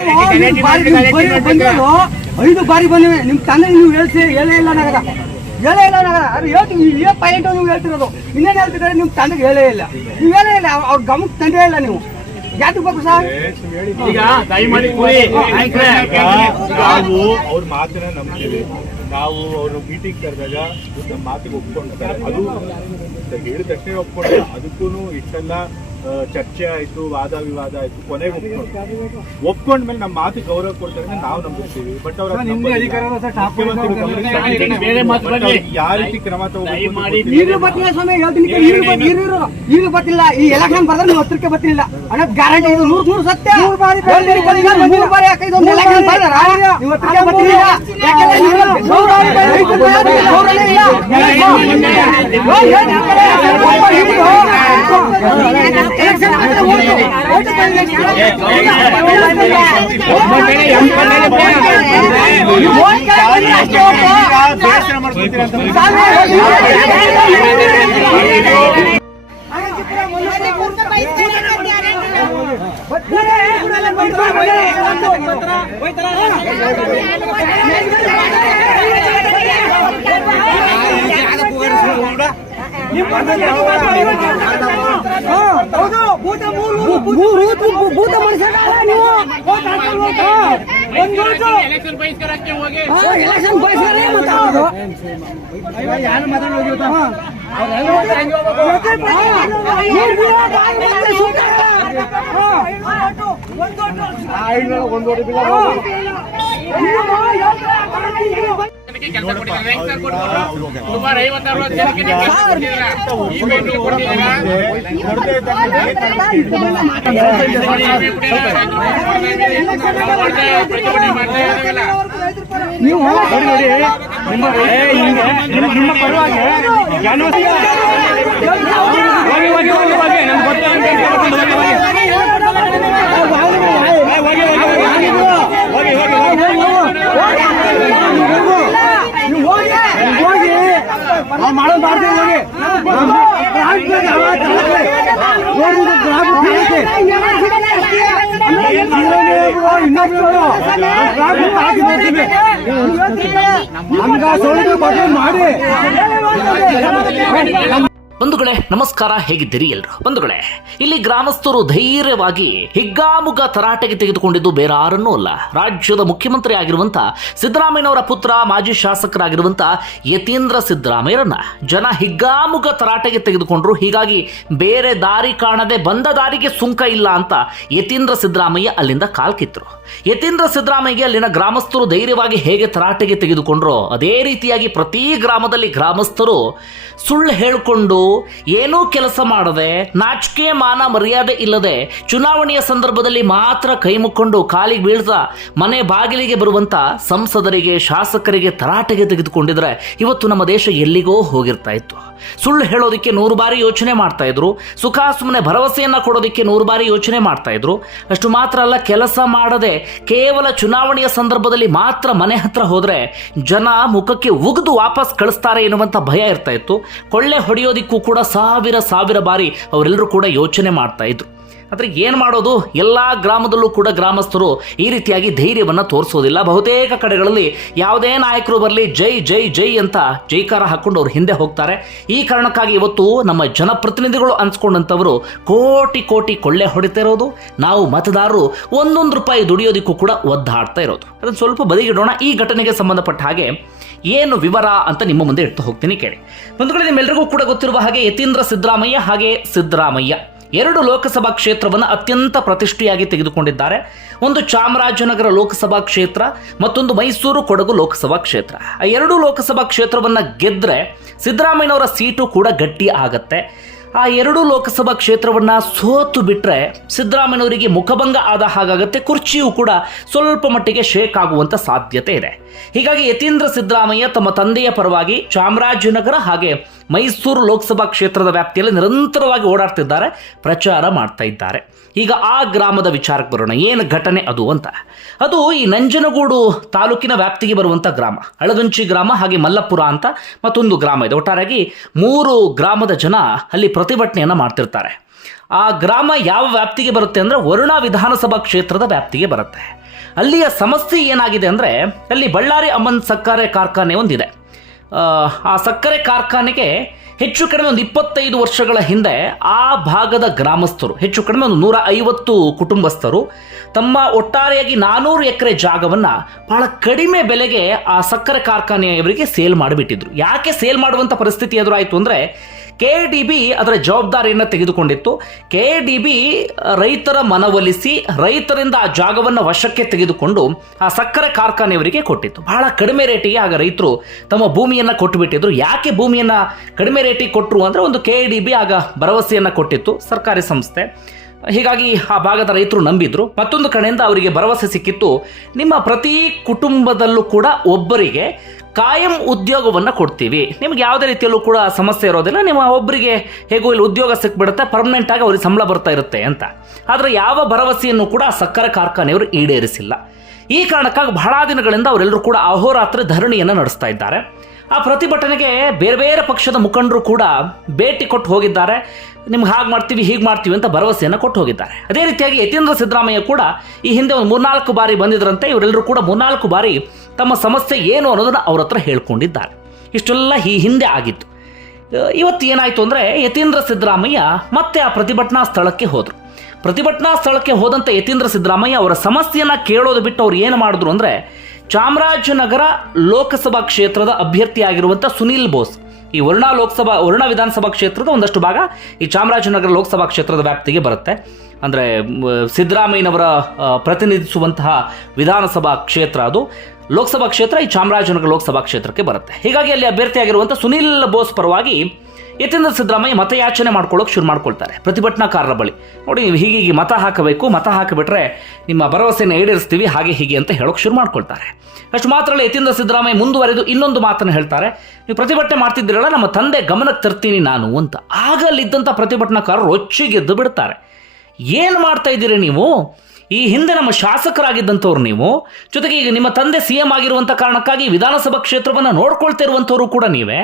5 ಬಾರಿ ಬಂದಿವೆ ನಿಮ್ ತಂದೆ ನೀವು ಹೇಳೇ ಇಲ್ಲ ನಗರ ಅದು ಹೇಳ್ತೀವಿ ನೀವು ಪಾಯಿಂಟ್ ನೀವು ಹೇಳ್ತಿರೋದು ಇನ್ನೇನು ಹೇಳ್ತಿದ್ದಾರೆ ನಿಮ್ ತಂದೆಗೆ ಹೇಳೇ ಇಲ್ಲ ನೀವು ಹೇಳೇ ಇಲ್ಲ ಅವ್ರ ಗಮನಕ್ಕೆ ತಂದೇ ಇಲ್ಲ ನೀವು ಯಾಕೆ ಬೇಕು ಸರ್ ಈಗ ನಾವು ಅವ್ರ ಮಾತನ್ನ ನಂಬ್ತೀವಿ ನಾವು ಅವರು ಮೀಟಿಂಗ್ ಕರೆದಾಗ ನಮ್ಮ ಮಾತಿಗೆ ಒಪ್ಕೊಂಡಿರ್ತಾರೆ ಅದು ಹೇಳಿದ ತಕ್ಷಣ ಒಪ್ಕೊಂಡ್ರೆ ಅದಕ್ಕೂ ಇಷ್ಟೆಲ್ಲ ಚರ್ಚೆ ಆಯ್ತು ವಾದ ವಿವಾದ ಆಯ್ತು ಕೊನೆಗೆ ಒಪ್ಕೊಂಡ್ಮೇಲೆ ನಮ್ಮ ಮಾತು ಗೌರವ ಕೊಡ್ತಾರೆ ನಾವು ನಂಬಿರ್ತೀವಿ ಬಟ್ ಅವ್ರ ಯಾವ ರೀತಿ ಕ್ರಮ ತಗೋಬೇಕು ಈಗ ಗೊತ್ತಿಲ್ಲ ಈ ಎಲೆಕ್ಷನ್ ಬರ್ದ್ರೆ ನೀವು ಹತ್ರಕ್ಕೆ ಬರ್ತಿಲ್ಲ ಅನ್ನೋದು ಗ್ಯಾರಂಟಿ ಇದು 100 ಸತ್ಯ 3 ಬಾರಿ ಬಂಧುಗಳೇ ನಮಸ್ಕಾರ, ಹೇಗಿದ್ದೀರಿ ಎಲ್ಲರೂ? ಬಂಧುಗಳೇ, ಇಲ್ಲಿ ಗ್ರಾಮಸ್ಥರು ಧೈರ್ಯವಾಗಿ ಹಿಗ್ಗಾಮುಗ್ಗ ತರಾಟೆಗೆ ತೆಗೆದುಕೊಂಡಿದ್ದು ಬೇರೆ ಯಾರನ್ನೂ ಅಲ್ಲ, ರಾಜ್ಯದ ಮುಖ್ಯಮಂತ್ರಿ ಆಗಿರುವಂತ ಸಿದ್ದರಾಮಯ್ಯನವರ ಪುತ್ರ ಮಾಜಿ ಶಾಸಕರಾಗಿರುವಂತ ಯತೀಂದ್ರ ಸಿದ್ದರಾಮಯ್ಯರನ್ನ ಜನ ಹಿಗ್ಗಾಮುಗ್ಗ ತರಾಟೆಗೆ ತೆಗೆದುಕೊಂಡ್ರು. ಹೀಗಾಗಿ ಬೇರೆ ದಾರಿ ಕಾಣದೆ ಬಂದ ದಾರಿಗೆ ಸುಂಕ ಇಲ್ಲ ಅಂತ ಯತೀಂದ್ರ ಸಿದ್ದರಾಮಯ್ಯ ಅಲ್ಲಿಂದ ಕಾಲ್ಕಿತ್ತರು. ಯತೀಂದ್ರ ಸಿದ್ದರಾಮಯ್ಯಗೆ ಅಲ್ಲಿನ ಗ್ರಾಮಸ್ಥರು ಧೈರ್ಯವಾಗಿ ಹೇಗೆ ತರಾಟೆಗೆ ತೆಗೆದುಕೊಂಡ್ರೋ ಅದೇ ರೀತಿಯಾಗಿ ಪ್ರತಿ ಗ್ರಾಮದಲ್ಲಿ ಗ್ರಾಮಸ್ಥರು ಸುಳ್ಳು ಹೇಳಿಕೊಂಡು ಏನೂ ಕೆಲಸ ಮಾಡದೆ ನಾಚಿಕೆ ಮಾನ ಮರ್ಯಾದೆ ಇಲ್ಲದೆ ಚುನಾವಣೆಯ ಸಂದರ್ಭದಲ್ಲಿ ಮಾತ್ರ ಕೈ ಮುಕ್ಕೊಂಡು ಕಾಲಿಗೆ ಬೀಳ್ತಾ ಮನೆ ಬಾಗಿಲಿಗೆ ಬರುವಂತ ಸಂಸದರಿಗೆ ಶಾಸಕರಿಗೆ ತರಾಟೆಗೆ ತೆಗೆದುಕೊಂಡಿದ್ರೆ ಇವತ್ತು ನಮ್ಮ ದೇಶ ಎಲ್ಲಿಗೋ ಹೋಗಿರ್ತಾ ಇತ್ತು. ಸುಳ್ಳು ಹೇಳೋದಕ್ಕೆ 100 ಬಾರಿ ಯೋಚನೆ ಮಾಡ್ತಾ ಇದ್ರು, ಸುಖ ಸುಮ್ಮನೆ ಭರವಸೆಯನ್ನ ಕೊಡೋದಕ್ಕೆ 100 ಬಾರಿ ಯೋಚನೆ ಮಾಡ್ತಾ ಇದ್ರು. ಅಷ್ಟು ಮಾತ್ರ ಅಲ್ಲ, ಕೆಲಸ ಮಾಡದೆ ಕೇವಲ ಚುನಾವಣೆಯ ಸಂದರ್ಭದಲ್ಲಿ ಮಾತ್ರ ಮನೆ ಹತ್ರ ಹೋದ್ರೆ ಜನ ಮುಖಕ್ಕೆ ಉಗಿದು ವಾಪಸ್ ಕಳಿಸ್ತಾರೆ ಎನ್ನುವಂತ ಭಯ ಇರ್ತಾ ಇತ್ತು. ಕೊಳ್ಳೆ ಹೊಡೆಯೋದಿಕ್ಕೂ ಕೂಡ ಸಾವಿರ ಬಾರಿ ಅವರೆಲ್ಲರೂ ಕೂಡ ಯೋಚನೆ ಮಾಡ್ತಾ ಇದ್ರು. ಆದರೆ ಏನು ಮಾಡೋದು, ಎಲ್ಲ ಗ್ರಾಮದಲ್ಲೂ ಕೂಡ ಗ್ರಾಮಸ್ಥರು ಈ ರೀತಿಯಾಗಿ ಧೈರ್ಯವನ್ನು ತೋರಿಸೋದಿಲ್ಲ. ಬಹುತೇಕ ಕಡೆಗಳಲ್ಲಿ ಯಾವುದೇ ನಾಯಕರು ಬರಲಿ ಜೈ ಜೈ ಜೈ ಅಂತ ಜೈಕಾರ ಹಾಕೊಂಡು ಅವ್ರು ಹಿಂದೆ ಹೋಗ್ತಾರೆ. ಈ ಕಾರಣಕ್ಕಾಗಿ ಇವತ್ತು ನಮ್ಮ ಜನಪ್ರತಿನಿಧಿಗಳು ಅನ್ಸ್ಕೊಂಡಂಥವರು ಕೋಟಿ ಕೊಳ್ಳೆ ಹೊಡಿತಾ ಇರೋದು, ನಾವು ಮತದಾರರು 1 ರೂಪಾಯಿ ದುಡಿಯೋದಕ್ಕೂ ಕೂಡ ಒದ್ದಾಡ್ತಾ ಇರೋದು. ಅದನ್ನು ಸ್ವಲ್ಪ ಬದಿಗಿಡೋಣ. ಈ ಘಟನೆಗೆ ಸಂಬಂಧಪಟ್ಟ ಹಾಗೆ ಏನು ವಿವರ ಅಂತ ನಿಮ್ಮ ಮುಂದೆ ಇಟ್ಟು ಹೋಗ್ತೀನಿ, ಕೇಳಿ. ಬಂಧುಗಳೇ, ನಿಮ್ಮೆಲ್ಲರಿಗೂ ಕೂಡ ಗೊತ್ತಿರುವ ಹಾಗೆ ಯತೀಂದ್ರ ಸಿದ್ದರಾಮಯ್ಯ ಹಾಗೆ ಸಿದ್ದರಾಮಯ್ಯ 2 ಲೋಕಸಭಾ ಕ್ಷೇತ್ರವನ್ನು ಅತ್ಯಂತ ಪ್ರತಿಷ್ಠೆಯಾಗಿ ತೆಗೆದುಕೊಂಡಿದ್ದಾರೆ. ಒಂದು ಚಾಮರಾಜನಗರ ಲೋಕಸಭಾ ಕ್ಷೇತ್ರ, ಮತ್ತೊಂದು ಮೈಸೂರು ಕೊಡಗು ಲೋಕಸಭಾ ಕ್ಷೇತ್ರ. ಆ 2 ಲೋಕಸಭಾ ಕ್ಷೇತ್ರವನ್ನು ಗೆದ್ರೆ ಸಿದ್ದರಾಮಯ್ಯನವರ ಸೀಟು ಕೂಡ ಗಟ್ಟಿ ಆಗತ್ತೆ. ಆ 2 ಲೋಕಸಭಾ ಕ್ಷೇತ್ರವನ್ನು ಸೋತು ಬಿಟ್ಟರೆ ಸಿದ್ದರಾಮಯ್ಯನವರಿಗೆ ಮುಖಭಂಗ ಆದ ಹಾಗಾಗುತ್ತೆ. ಕುರ್ಚಿಯೂ ಕೂಡ ಸ್ವಲ್ಪ ಮಟ್ಟಿಗೆ ಶೇಕ್ ಆಗುವಂಥ ಸಾಧ್ಯತೆ ಇದೆ. ಹೀಗಾಗಿ ಯತೀಂದ್ರ ಸಿದ್ದರಾಮಯ್ಯ ತಮ್ಮ ತಂದೆಯ ಪರವಾಗಿ ಚಾಮರಾಜನಗರ ಹಾಗೆ ಮೈಸೂರು ಲೋಕಸಭಾ ಕ್ಷೇತ್ರದ ವ್ಯಾಪ್ತಿಯಲ್ಲಿ ನಿರಂತರವಾಗಿ ಓಡಾಡ್ತಿದ್ದಾರೆ, ಪ್ರಚಾರ ಮಾಡ್ತಾ ಇದ್ದಾರೆ. ಈಗ ಆ ಗ್ರಾಮದ ವಿಚಾರಕ್ಕೆ ಬರೋಣ. ಏನು ಘಟನೆ ಅದು ಅಂತ. ಅದು ಈ ನಂಜನಗೂಡು ತಾಲೂಕಿನ ವ್ಯಾಪ್ತಿಗೆ ಬರುವಂಥ ಗ್ರಾಮ, ಅಳಗಂಚಿ ಗ್ರಾಮ ಹಾಗೆ ಮಲ್ಲಪುರ ಅಂತ ಮತ್ತೊಂದು ಗ್ರಾಮ ಇದೆ. ಒಟ್ಟಾರೆಯಾಗಿ 3 ಗ್ರಾಮದ ಜನ ಅಲ್ಲಿ ಪ್ರತಿಭಟನೆಯನ್ನು ಮಾಡ್ತಿರ್ತಾರೆ. ಆ ಗ್ರಾಮ ಯಾವ ವ್ಯಾಪ್ತಿಗೆ ಬರುತ್ತೆ ಅಂದರೆ ವರುಣಾ ವಿಧಾನಸಭಾ ಕ್ಷೇತ್ರದ ವ್ಯಾಪ್ತಿಗೆ ಬರುತ್ತೆ. ಅಲ್ಲಿಯ ಸಮಸ್ಯೆ ಏನಾಗಿದೆ ಅಂದರೆ ಅಲ್ಲಿ ಬಳ್ಳಾರಿ ಅಮನ್ ಸಕ್ಕರೆ ಕಾರ್ಖಾನೆ ಒಂದಿದೆ. ಆ ಸಕ್ಕರೆ ಕಾರ್ಖಾನೆಗೆ ಹೆಚ್ಚು ಕಡಿಮೆ ಒಂದು 25 ವರ್ಷಗಳ ಹಿಂದೆ ಆ ಭಾಗದ ಗ್ರಾಮಸ್ಥರು ಹೆಚ್ಚು ಕಡಿಮೆ ಒಂದು 150 ಕುಟುಂಬಸ್ಥರು ತಮ್ಮ ಒಟ್ಟಾರೆಯಾಗಿ 400 ಎಕರೆ ಜಾಗವನ್ನು ಬಹಳ ಕಡಿಮೆ ಬೆಲೆಗೆ ಆ ಸಕ್ಕರೆ ಕಾರ್ಖಾನೆಯವರಿಗೆ ಸೇಲ್ ಮಾಡಿಬಿಟ್ಟಿದ್ರು. ಯಾಕೆ ಸೇಲ್ ಮಾಡುವಂಥ ಪರಿಸ್ಥಿತಿ ಎದುರಾಯಿತು ಅಂದರೆ KDB ಅದರ ಜವಾಬ್ದಾರಿಯನ್ನು ತೆಗೆದುಕೊಂಡಿತ್ತು. KDB ರೈತರ ಮನವೊಲಿಸಿ ರೈತರಿಂದ ಆ ಜಾಗವನ್ನು ವಶಕ್ಕೆ ತೆಗೆದುಕೊಂಡು ಆ ಸಕ್ಕರೆ ಕಾರ್ಖಾನೆಯವರಿಗೆ ಕೊಟ್ಟಿತ್ತು. ಬಹಳ ಕಡಿಮೆ ರೇಟಿಗೆ ಆಗ ರೈತರು ತಮ್ಮ ಭೂಮಿಯನ್ನು ಕೊಟ್ಟುಬಿಟ್ಟಿದ್ರು. ಯಾಕೆ ಭೂಮಿಯನ್ನು ಕಡಿಮೆ ರೇಟಿಗೆ ಕೊಟ್ಟರು ಅಂದರೆ ಒಂದು KDB ಆಗ ಭರವಸೆಯನ್ನು ಕೊಟ್ಟಿತ್ತು, ಸರ್ಕಾರಿ ಸಂಸ್ಥೆ. ಹೀಗಾಗಿ ಆ ಭಾಗದ ರೈತರು ನಂಬಿದ್ರು. ಮತ್ತೊಂದು ಕಡೆಯಿಂದ ಅವರಿಗೆ ಭರವಸೆ ಸಿಕ್ಕಿತ್ತು, ನಿಮ್ಮ ಪ್ರತಿ ಕುಟುಂಬದಲ್ಲೂ ಕೂಡ ಒಬ್ಬರಿಗೆ ಕಾಯಂ ಉದ್ಯೋಗವನ್ನು ಕೊಡ್ತೀವಿ, ನಿಮ್ಗೆ ಯಾವುದೇ ರೀತಿಯಲ್ಲೂ ಕೂಡ ಸಮಸ್ಯೆ ಇರೋದಿಲ್ಲ, ನಿಮ್ಮ ಒಬ್ಬರಿಗೆ ಹೇಗೋ ಇಲ್ಲಿ ಉದ್ಯೋಗ ಸಿಕ್ಬಿಡುತ್ತೆ, ಪರ್ಮನೆಂಟ್ ಆಗಿ ಅವ್ರಿಗೆ ಸಂಬಳ ಬರ್ತಾ ಇರುತ್ತೆ ಅಂತ. ಆದರೆ ಯಾವ ಭರವಸೆಯನ್ನು ಕೂಡ ಸಕ್ಕರೆ ಕಾರ್ಖಾನೆಯವರು ಈಡೇರಿಸಿಲ್ಲ. ಈ ಕಾರಣಕ್ಕಾಗಿ ಬಹಳ ದಿನಗಳಿಂದ ಅವರೆಲ್ಲರೂ ಕೂಡ ಅಹೋರಾತ್ರಿ ಧರಣಿಯನ್ನು ನಡೆಸ್ತಾ ಇದ್ದಾರೆ. ಆ ಪ್ರತಿಭಟನೆಗೆ ಬೇರೆ ಬೇರೆ ಪಕ್ಷದ ಮುಖಂಡರು ಕೂಡ ಭೇಟಿ ಕೊಟ್ಟು ಹೋಗಿದ್ದಾರೆ. ನಿಮ್ಗೆ ಹಾಗೆ ಮಾಡ್ತೀವಿ ಹೀಗೆ ಮಾಡ್ತೀವಿ ಅಂತ ಭರವಸೆಯನ್ನು ಕೊಟ್ಟು ಹೋಗಿದ್ದಾರೆ. ಅದೇ ರೀತಿಯಾಗಿ ಯತೀಂದ್ರ ಸಿದ್ದರಾಮಯ್ಯ ಕೂಡ ಈ ಹಿಂದೆ ಒಂದು 3-4 ಬಾರಿ ಬಂದಿದ್ರಂತೆ. ಇವರೆಲ್ಲರೂ ಕೂಡ 3-4 ಬಾರಿ ತಮ್ಮ ಸಮಸ್ಯೆ ಏನು ಅನ್ನೋದನ್ನು ಅವ್ರ ಹತ್ರ ಹೇಳ್ಕೊಂಡಿದ್ದಾರೆ. ಇಷ್ಟೆಲ್ಲ ಈ ಹಿಂದೆ ಆಗಿತ್ತು. ಇವತ್ತು ಏನಾಯಿತು ಅಂದರೆ ಯತೀಂದ್ರ ಸಿದ್ದರಾಮಯ್ಯ ಮತ್ತೆ ಆ ಪ್ರತಿಭಟನಾ ಸ್ಥಳಕ್ಕೆ ಹೋದರು. ಪ್ರತಿಭಟನಾ ಸ್ಥಳಕ್ಕೆ ಹೋದಂಥ ಯತೀಂದ್ರ ಸಿದ್ದರಾಮಯ್ಯ ಅವರ ಸಮಸ್ಯೆಯನ್ನು ಕೇಳೋದು ಬಿಟ್ಟು ಅವ್ರು ಏನು ಮಾಡಿದ್ರು ಅಂದರೆ ಚಾಮರಾಜನಗರ ಲೋಕಸಭಾ ಕ್ಷೇತ್ರದ ಅಭ್ಯರ್ಥಿಯಾಗಿರುವಂಥ ಸುನೀಲ್ ಬೋಸ್, ಈ ವರುಣಾ ವಿಧಾನಸಭಾ ಕ್ಷೇತ್ರದ ಒಂದಷ್ಟು ಭಾಗ ಈ ಚಾಮರಾಜನಗರ ಲೋಕಸಭಾ ಕ್ಷೇತ್ರದ ವ್ಯಾಪ್ತಿಗೆ ಬರುತ್ತೆ. ಅಂದರೆ ಸಿದ್ದರಾಮಯ್ಯನವರ ಪ್ರತಿನಿಧಿಸುವಂತಹ ವಿಧಾನಸಭಾ ಕ್ಷೇತ್ರ ಅದು ಲೋಕಸಭಾ ಕ್ಷೇತ್ರ ಈ ಚಾಮರಾಜನಗರ ಲೋಕಸಭಾ ಕ್ಷೇತ್ರಕ್ಕೆ ಬರುತ್ತೆ. ಹೀಗಾಗಿ ಅಲ್ಲಿ ಅಭ್ಯರ್ಥಿಯಾಗಿರುವಂಥ ಸುನೀಲ್ ಬೋಸ್ ಪರವಾಗಿ ಯತೀಂದ್ರ ಸಿದ್ದರಾಮಯ್ಯ ಮತಯಾಚನೆ ಮಾಡ್ಕೊಳ್ಳೋಕೆ ಶುರು ಮಾಡ್ಕೊಳ್ತಾರೆ ಪ್ರತಿಭಟನಾಕಾರರ ಬಳಿ. ನೋಡಿ, ನೀವು ಹೀಗೆ ಮತ ಹಾಕಬೇಕು, ಮತ ಹಾಕಿಬಿಟ್ರೆ ನಿಮ್ಮ ಭರವಸೆಯನ್ನು ಈಡೇರಿಸ್ತೀವಿ, ಹಾಗೆ ಹೀಗೆ ಅಂತ ಹೇಳೋಕೆ ಶುರು ಮಾಡ್ಕೊಳ್ತಾರೆ. ಅಷ್ಟು ಮಾತ್ರ ಅಲ್ಲ, ಯತೀಂದ್ರ ಸಿದ್ದರಾಮಯ್ಯ ಮುಂದುವರೆದು ಇನ್ನೊಂದು ಮಾತನ್ನು ಹೇಳ್ತಾರೆ, ನೀವು ಪ್ರತಿಭಟನೆ ಮಾಡ್ತಿದ್ದೀರಲ್ಲ, ನಮ್ಮ ತಂದೆ ಗಮನಕ್ಕೆ ತರ್ತೀನಿ ನಾನು ಅಂತ. ಆಗ ಅಲ್ಲಿದ್ದಂಥ ಪ್ರತಿಭಟನಾಕಾರರು ರೊಚ್ಚಿಗೆದ್ದು ಬಿಡ್ತಾರೆ. ಏನು ಮಾಡ್ತಾ ಇದ್ದೀರಿ ನೀವು? ಈ ಹಿಂದೆ ನಮ್ಮ ಶಾಸಕರಾಗಿದ್ದಂಥವ್ರು ನೀವು, ಜೊತೆಗೆ ಈಗ ನಿಮ್ಮ ತಂದೆ CM ಆಗಿರುವಂಥ ಕಾರಣಕ್ಕಾಗಿ ವಿಧಾನಸಭಾ ಕ್ಷೇತ್ರವನ್ನು ನೋಡ್ಕೊಳ್ತಾ ಇರುವಂಥವ್ರು ಕೂಡ ನೀವೇ.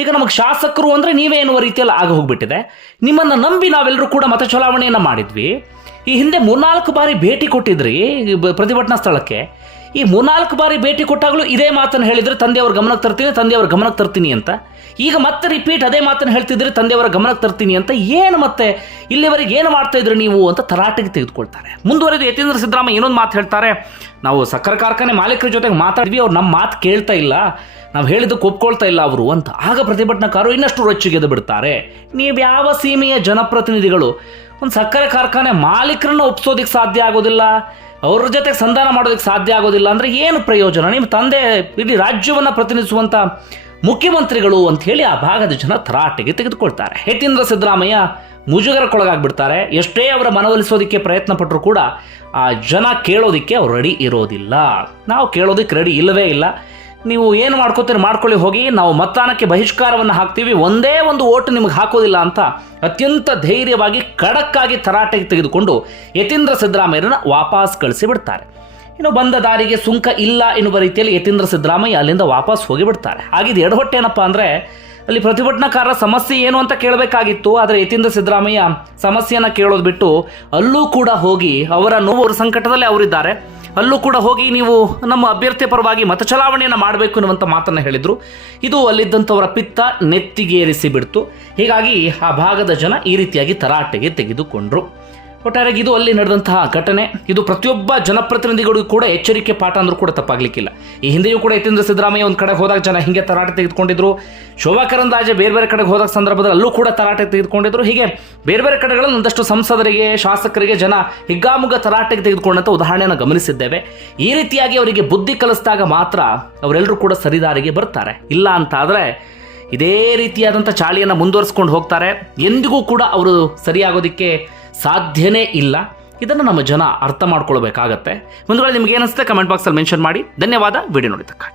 ಈಗ ನಮಗೆ ಶಾಸಕರು ಅಂದರೆ ನೀವೇ ಎನ್ನುವ ರೀತಿಯಲ್ಲಿ ಆಗ ಹೋಗ್ಬಿಟ್ಟಿದೆ. ನಿಮ್ಮನ್ನು ನಂಬಿ ನಾವೆಲ್ಲರೂ ಕೂಡ ಮತ ಚಲಾವಣೆಯನ್ನು ಮಾಡಿದ್ವಿ. ಈ ಹಿಂದೆ 3-4 ಬಾರಿ ಭೇಟಿ ಕೊಟ್ಟಿದ್ರಿ ಪ್ರತಿಭಟನಾ ಸ್ಥಳಕ್ಕೆ. ಈ 3-4 ಬಾರಿ ಭೇಟಿ ಕೊಟ್ಟಾಗಲೂ ಇದೇ ಮಾತನ್ನು ಹೇಳಿದರೆ ತಂದೆಯವ್ರ ಗಮನಕ್ಕೆ ತರ್ತೀನಿ ಅಂತ. ಈಗ ಮತ್ತೆ ರಿಪೀಟ್ ಅದೇ ಮಾತನ್ನು ಹೇಳ್ತಿದ್ರಿ, ತಂದೆಯವರ ಗಮನಕ್ಕೆ ತರ್ತೀನಿ ಅಂತ. ಏನು ಮತ್ತೆ ಇಲ್ಲಿವರೆಗೆ ಏನು ಮಾಡ್ತಾ ಇದ್ರಿ ನೀವು ಅಂತ ತರಾಟೆಗೆ ತೆಗೆದುಕೊಳ್ತಾರೆ. ಮುಂದುವರೆದು ಯತೀಂದ್ರ ಸಿದ್ದರಾಮಯ್ಯ ಇನ್ನೊಂದು ಮಾತು ಹೇಳ್ತಾರೆ, ನಾವು ಸಕ್ಕರೆ ಕಾರ್ಖಾನೆ ಮಾಲೀಕರ ಜೊತೆಗೆ ಮಾತಾಡಿದ್ವಿ, ಅವ್ರು ನಮ್ಮ ಮಾತು ಕೇಳ್ತಾ ಇಲ್ಲ, ನಾವು ಹೇಳಿದ್ದಕ್ಕೆ ಒಪ್ಕೊಳ್ತಾ ಇಲ್ಲ ಅವರು ಅಂತ. ಆಗ ಪ್ರತಿಭಟನಾಕಾರರು ಇನ್ನಷ್ಟು ರೊಚ್ಚಿಗೆದ್ದು ಬಿಡ್ತಾರೆ. ನೀವು ಯಾವ ಸೀಮೆಯ ಜನಪ್ರತಿನಿಧಿಗಳು? ಒಂದು ಸಕ್ಕರೆ ಕಾರ್ಖಾನೆ ಮಾಲೀಕರನ್ನು ಒಪ್ಸೋದಕ್ಕೆ ಸಾಧ್ಯ ಆಗೋದಿಲ್ಲ, ಅವ್ರ ಜೊತೆಗೆ ಸಂಧಾನ ಮಾಡೋದಕ್ಕೆ ಸಾಧ್ಯ ಆಗೋದಿಲ್ಲ ಅಂದರೆ ಏನು ಪ್ರಯೋಜನ? ನಿಮ್ಮ ತಂದೆ ಇಡೀ ರಾಜ್ಯವನ್ನು ಪ್ರತಿನಿಧಿಸುವಂಥ ಮುಖ್ಯಮಂತ್ರಿಗಳು ಅಂತ ಹೇಳಿ ಆ ಭಾಗದ ಜನ ತರಾಟೆಗೆ ತೆಗೆದುಕೊಳ್ತಾರೆ. ಯತೀಂದ್ರ ಸಿದ್ದರಾಮಯ್ಯ ಮುಜುಗರಕ್ಕೊಳಗಾಗ್ಬಿಡ್ತಾರೆ. ಎಷ್ಟೇ ಅವರ ಮನವೊಲಿಸೋದಕ್ಕೆ ಪ್ರಯತ್ನ ಪಟ್ಟರು ಕೂಡ ಆ ಜನ ಕೇಳೋದಕ್ಕೆ ಅವ್ರು ರೆಡಿ ಇರೋದಿಲ್ಲ. ನಾವು ಕೇಳೋದಕ್ಕೆ ರೆಡಿ ಇಲ್ಲವೇ ಇಲ್ಲ, ನೀವು ಏನು ಮಾಡ್ಕೋತೀರಿ ಮಾಡ್ಕೊಳ್ಳಿ ಹೋಗಿ, ನಾವು ಮತದಾನಕ್ಕೆ ಬಹಿಷ್ಕಾರವನ್ನು ಹಾಕ್ತೀವಿ, ಒಂದೇ ಒಂದು ಓಟು ನಿಮಗೆ ಹಾಕೋದಿಲ್ಲ ಅಂತ ಅತ್ಯಂತ ಧೈರ್ಯವಾಗಿ ಖಡಕ್ಕಾಗಿ ತರಾಟೆಗೆ ತೆಗೆದುಕೊಂಡು ಯತೀಂದ್ರ ಸಿದ್ದರಾಮಯ್ಯರನ್ನ ವಾಪಸ್ ಕಳಿಸಿ ಬಿಡ್ತಾರೆ. ಇನ್ನು ಬಂದ ದಾರಿಗೆ ಸುಂಕ ಇಲ್ಲ ಎನ್ನುವ ರೀತಿಯಲ್ಲಿ ಯತೀಂದ್ರ ಸಿದ್ದರಾಮಯ್ಯ ಅಲ್ಲಿಂದ ವಾಪಸ್ ಹೋಗಿಬಿಡ್ತಾರೆ. ಆಗಿದ್ದು ಎಡಹೊಟ್ಟೆ ಏನಪ್ಪ ಅಂದರೆ ಅಲ್ಲಿ ಪ್ರತಿಭಟನಾಕಾರರ ಸಮಸ್ಯೆ ಏನು ಅಂತ ಕೇಳಬೇಕಾಗಿತ್ತು. ಆದರೆ ಯತೀಂದ್ರ ಸಿದ್ದರಾಮಯ್ಯ ಸಮಸ್ಯೆಯನ್ನು ಕೇಳೋದು ಬಿಟ್ಟು ಅಲ್ಲೂ ಕೂಡ ಹೋಗಿ ಅವರ ನೋವು ಸಂಕಟದಲ್ಲೇ ಅವರಿದ್ದಾರೆ, ಅಲ್ಲೂ ಕೂಡ ಹೋಗಿ ನೀವು ನಮ್ಮ ಅಭ್ಯರ್ಥಿ ಪರವಾಗಿ ಮತ ಚಲಾವಣೆಯನ್ನು ಮಾಡಬೇಕು ಅನ್ನುವಂಥ ಮಾತನ್ನು ಹೇಳಿದರು. ಇದು ಅಲ್ಲಿದ್ದಂಥವರ ಪಿತ್ತ ನೆತ್ತಿಗೇರಿಸಿ ಬಿಡ್ತು. ಹೀಗಾಗಿ ಆ ಭಾಗದ ಜನ ಈ ರೀತಿಯಾಗಿ ತರಾಟೆಗೆ ತೆಗೆದುಕೊಂಡ್ರು. ಒಟ್ಟಾರೆ ಇದು ಅಲ್ಲಿ ನಡೆದಂತಹ ಘಟನೆ. ಇದು ಪ್ರತಿಯೊಬ್ಬ ಜನಪ್ರತಿನಿಧಿಗಳಿಗೂ ಕೂಡ ಎಚ್ಚರಿಕೆ ಪಾಠ ಅಂದ್ರೂ ಕೂಡ ತಪ್ಪಾಗಲಿಕ್ಕಿಲ್ಲ. ಈ ಹಿಂದೆಯೂ ಕೂಡ ಯತೀಂದ್ರ ಸಿದ್ದರಾಮಯ್ಯ ಒಂದು ಕಡೆ ಹೋದಾಗ ಜನ ಹಿಂಗೆ ತರಾಟೆ ತೆಗೆದುಕೊಂಡಿದ್ರು. ಶೋಭಾ ಕರಂದ್ಲಾಜೆ ಬೇರೆ ಬೇರೆ ಕಡೆಗೆ ಹೋದಾಗ ಸಂದರ್ಭದಲ್ಲಿ ಅಲ್ಲೂ ಕೂಡ ತರಾಟೆ ತೆಗೆದುಕೊಂಡಿದ್ರು. ಹೀಗೆ ಬೇರೆ ಬೇರೆ ಕಡೆಗಳಲ್ಲಿ ಒಂದಷ್ಟು ಸಂಸದರಿಗೆ, ಶಾಸಕರಿಗೆ ಜನ ಹಿಗ್ಗಾಮುಗ್ಗ ತರಾಟೆಗೆ ತೆಗೆದುಕೊಂಡಂಥ ಉದಾಹರಣೆಯನ್ನು ಗಮನಿಸಿದ್ದೇವೆ. ಈ ರೀತಿಯಾಗಿ ಅವರಿಗೆ ಬುದ್ಧಿ ಕಲಿಸಿದಾಗ ಮಾತ್ರ ಅವರೆಲ್ಲರೂ ಕೂಡ ಸರಿದಾರಿಗೆ ಬರ್ತಾರೆ. ಇಲ್ಲ ಅಂತ ಆದರೆ ಇದೇ ರೀತಿಯಾದಂಥ ಚಾಳಿಯನ್ನು ಮುಂದುವರಿಸ್ಕೊಂಡು ಹೋಗ್ತಾರೆ. ಎಂದಿಗೂ ಕೂಡ ಅವರು ಸರಿಯಾಗೋದಕ್ಕೆ ಸಾಧ್ಯನೇ ಇಲ್ಲ. ಇದನ್ನು ನಮ್ಮ ಜನ ಅರ್ಥ ಮಾಡ್ಕೊಳ್ಬೇಕಾಗತ್ತೆ. ಒಂದು ವೇಳೆ ನಿಮ್ಗೆ ಏನಿಸುತ್ತೆ ಕಮೆಂಟ್ ಬಾಕ್ಸಲ್ಲಿ ಮೆನ್ಷನ್ ಮಾಡಿ. ಧನ್ಯವಾದ ವಿಡಿಯೋ ನೋಡಿದ್ದಕ್ಕೆ.